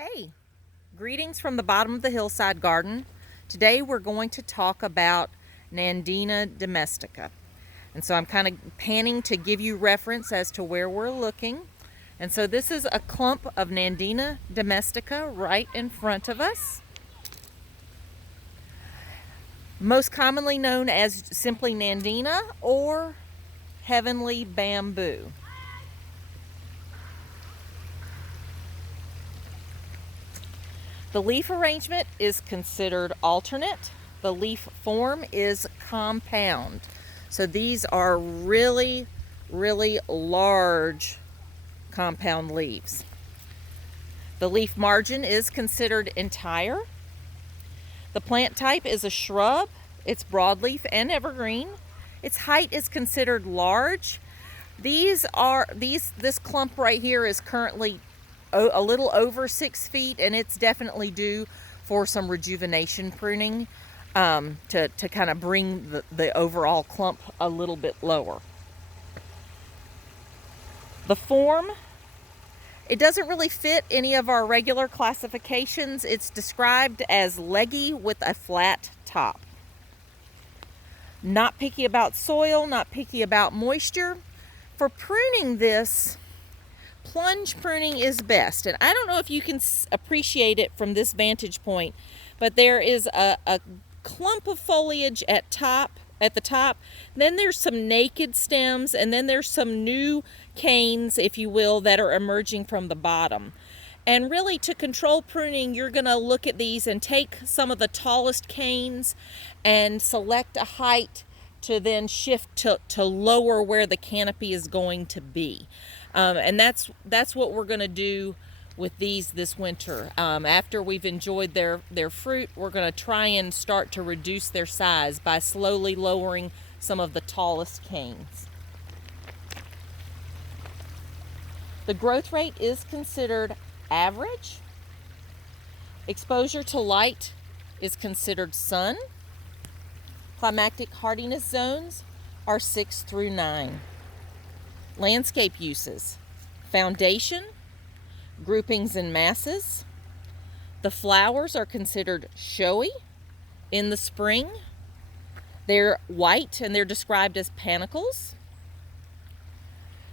Hey, greetings from the bottom of the hillside garden. Today we're going to talk about Nandina domestica. And so I'm kind of panning to give you reference as to where we're looking. And so this is a clump of Nandina domestica right in front of us. Most commonly known as simply Nandina or heavenly bamboo. The leaf arrangement is considered alternate. The leaf form is compound. So these are really, really large compound leaves. The leaf margin is considered entire. The plant type is a shrub. It's broadleaf and evergreen. Its height is considered large. This clump right here is currently a little over 6 feet, and it's definitely due for some rejuvenation pruning to kind of bring the overall clump a little bit lower. The form, it doesn't really fit any of our regular classifications. It's described as leggy with a flat top. Not picky about soil, not picky about moisture. For pruning this, plunge pruning is best, and I don't know if you can appreciate it from this vantage point, but there is a clump of foliage at the top, then there's some naked stems, and then there's some new canes, if you will, that are emerging from the bottom. And really, to control pruning, you're going to look at these and take some of the tallest canes and select a height to then shift to lower where the canopy is going to be. And that's what we're going to do with these this winter. After we've enjoyed their fruit, we're going to try and start to reduce their size by slowly lowering some of the tallest canes. The growth rate is considered average. Exposure to light is considered sun. Climactic hardiness zones are 6 through 9. Landscape uses: foundation, groupings and masses. The flowers are considered showy in the spring. They're white and they're described as panicles.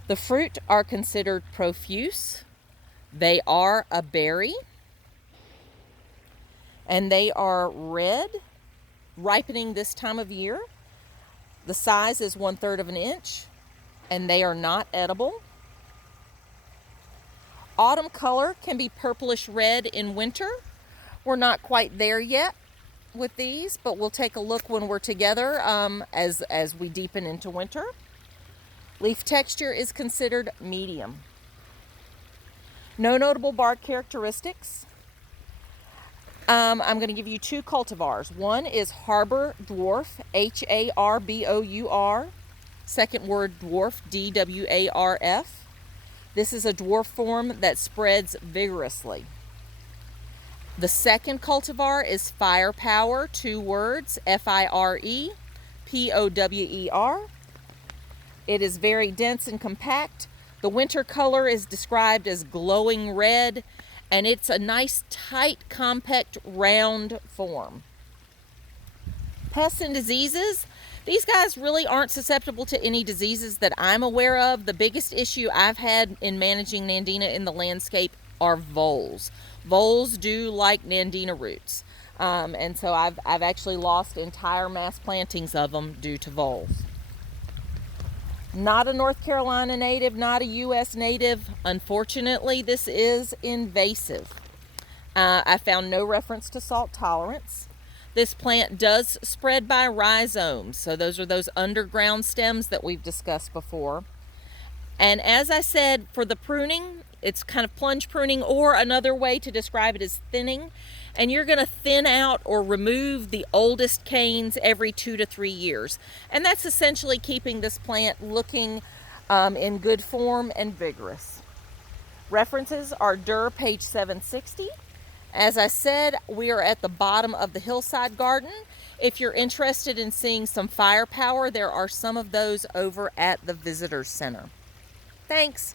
The fruit are considered profuse. They are a berry. And they are red, ripening this time of year. The size is 1/3 of an inch, and they are not edible. Autumn color can be purplish red in winter. We're not quite there yet with these, but we'll take a look when we're together as we deepen into winter. Leaf texture is considered medium. No notable bark characteristics. I'm going to give you 2 cultivars. One is Harbor Dwarf, Harbour. Second word, dwarf, Dwarf. This is a dwarf form that spreads vigorously. The second cultivar is Firepower, 2 words, Firepower. It is very dense and compact. The winter color is described as glowing red, and it's a nice, tight, compact, round form. Pests and diseases. These guys really aren't susceptible to any diseases that I'm aware of. The biggest issue I've had in managing Nandina in the landscape are voles. Voles do like Nandina roots. And so I've actually lost entire mass plantings of them due to voles. Not a North Carolina native, not a U.S. native. Unfortunately, this is invasive. I found no reference to salt tolerance. This plant does spread by rhizomes, so those are those underground stems that we've discussed before. And as I said, for the pruning, it's kind of plunge pruning, or another way to describe it is thinning. And you're going to thin out or remove the oldest canes every 2 to 3 years. And that's essentially keeping this plant looking in good form and vigorous. References are Durr, page 760. As I said, we are at the bottom of the hillside garden. If you're interested in seeing some Firepower, there are some of those over at the Visitor Center. Thanks.